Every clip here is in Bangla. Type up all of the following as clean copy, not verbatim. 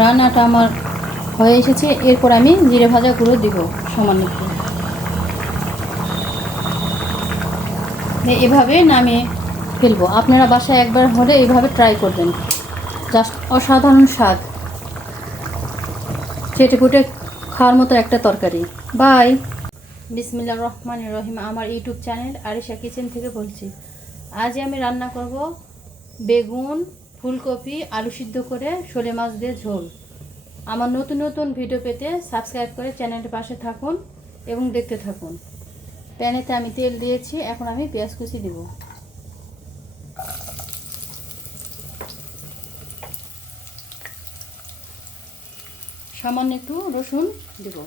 রান্নাটা আমার হয়ে এসেছে। এরপর আমি জিরে ভাজা গুঁড়ো দিব সামান্য একটু, এভাবে নামিয়ে ফেলবো। আপনারা বাসায় একবার হলে এভাবে ট্রাই করবেন, জাস্ট অসাধারণ স্বাদ, চেটেপুটে খাওয়ার মতো একটা তরকারি। বাই। বিসমিল্লাহির রহমানির রহিম। আমার ইউটিউব চ্যানেল আরিশা কিচেন থেকে বলছি। আজ আমি রান্না করব বেগুন, ফুলকপি, আলু সিদ্ধ করে শোলে মাছ দিয়ে ঝোল। আমার নতুন নতুন ভিডিও পেতে সাবস্ক্রাইব করে চ্যানেলটির পাশে থাকুন এবং দেখতে থাকুন। প্যানেতে আমি তেল দিয়েছি, এখন আমি পেঁয়াজ কুচি দিব। সামান্য একটু রসুন দিব।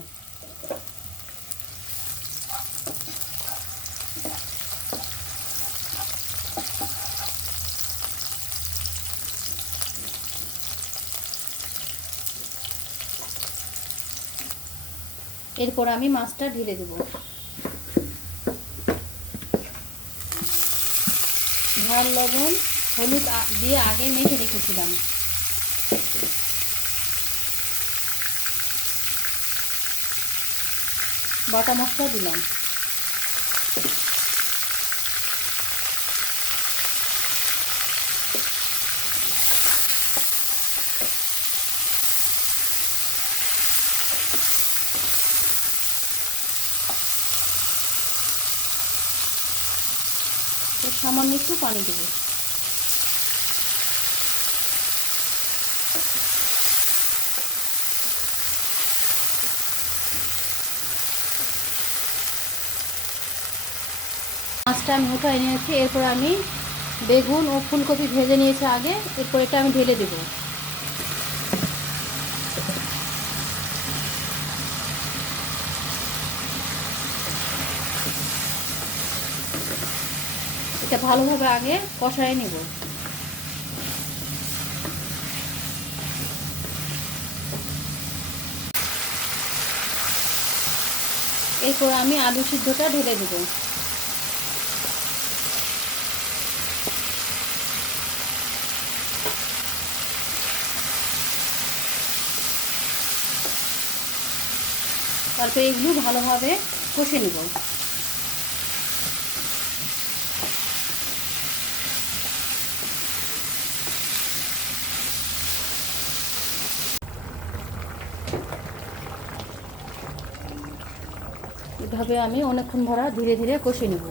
এরপর আমি মাছটা ঢেলে দেব। ঝাল, লবণ, হলুদ দিয়ে আগে মেখে রেখেছিলাম। বাটা মশলা দিলাম। সামান্য একটু পানি দেব। মাছটা আমি উঠায় নিয়েছি। এরপর আমি বেগুন ও ফুলকপি ভেজে নিয়েছি আগে, এরপর এটা আমি ঢেলে দেব। এটা ভালোভাবে আগে কষায় নেব। এরপর আমি আলু সিদ্ধটা ঢেলে দেব। তারপরে এগুলো ভালোভাবে কষে নেব। এভাবে আমি অনেকক্ষণ ধরে ধীরে ধীরে কষে নেব।